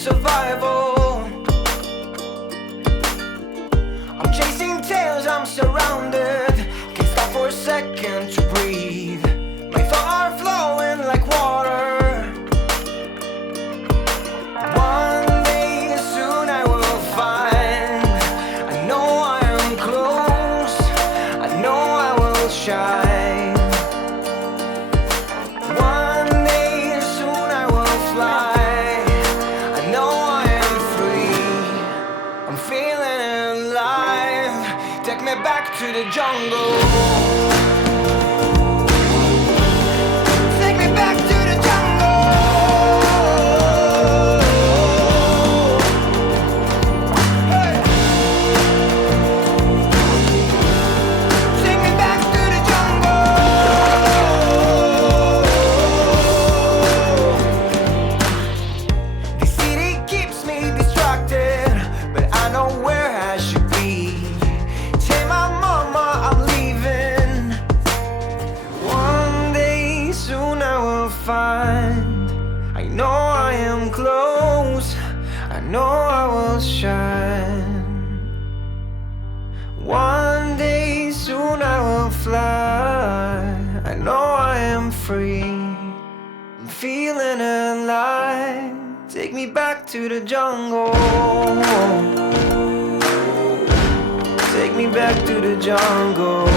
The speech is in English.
survival. I'm chasing tails, I'm surrounded. Can't stop for a second to breathe. My thoughts are flowing like water. One day soon I will find. I know I am close. I know I will shine. One day soon I will fly. I know I am free. I'm feeling alive. Take me back to the jungle. Take me back to the jungle. Hey. Take me back to the jungle. The city keeps me distracted, but I know where I should be. Tell my mama I'm leaving. One day soon I will find. I know I am close. I know I will shine. One day soon I will fly. I know I am free. I'm feeling alive. Take me back to the jungle. Take me back to the jungle.